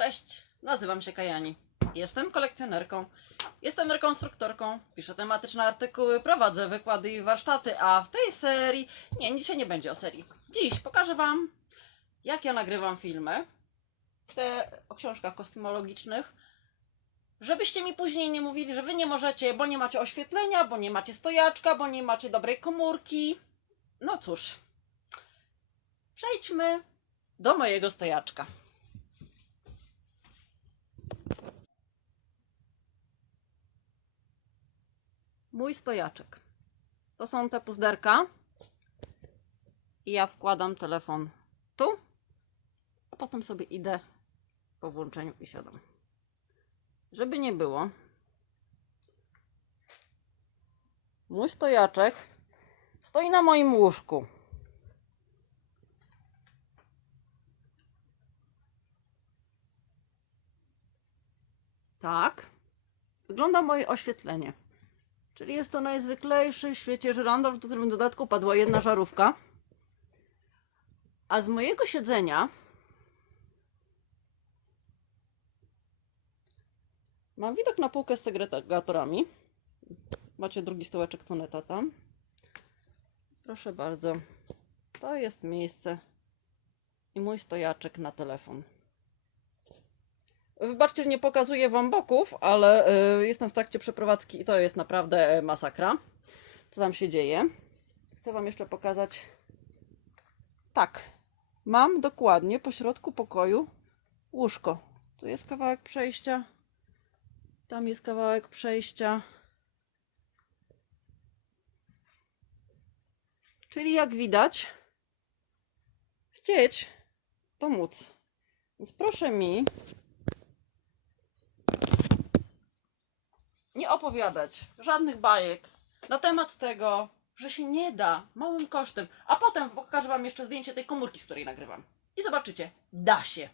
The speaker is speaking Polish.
Cześć, nazywam się Kajani. Jestem kolekcjonerką. Jestem rekonstruktorką, piszę tematyczne artykuły, prowadzę wykłady i warsztaty, a w tej serii, nie, dzisiaj nie będzie o serii. Dziś pokażę Wam, jak ja nagrywam filmy, te o książkach kosmetologicznych, żebyście mi później nie mówili, że Wy nie możecie, bo nie macie oświetlenia, bo nie macie stojaczka, bo nie macie dobrej komórki. No cóż, przejdźmy do mojego stojaczka. Mój stojaczek. To są te puzderka. I ja wkładam telefon tu, a potem sobie idę po włączeniu i siadam. Żeby nie było, mój stojaczek stoi na moim łóżku. Tak wygląda moje oświetlenie. Czyli jest to najzwyklejszy w świecie żyrandol, w którym w dodatku padła jedna żarówka. A z mojego siedzenia mam widok na półkę z segregatorami. Macie drugi stołeczek Toneta tam. Proszę bardzo. To jest miejsce i mój stojaczek na telefon. Wybaczcie, że nie pokazuję wam boków, ale y, jestem w trakcie przeprowadzki i to jest naprawdę masakra. Co tam się dzieje? Chcę wam jeszcze pokazać. Tak. Mam dokładnie po środku pokoju łóżko. Tu jest kawałek przejścia. Tam jest kawałek przejścia. Czyli jak widać, chcieć to móc. Więc proszę mi nie opowiadać żadnych bajek na temat tego, że się nie da małym kosztem. A potem pokażę Wam jeszcze zdjęcie tej komórki, z której nagrywam. I zobaczycie, da się.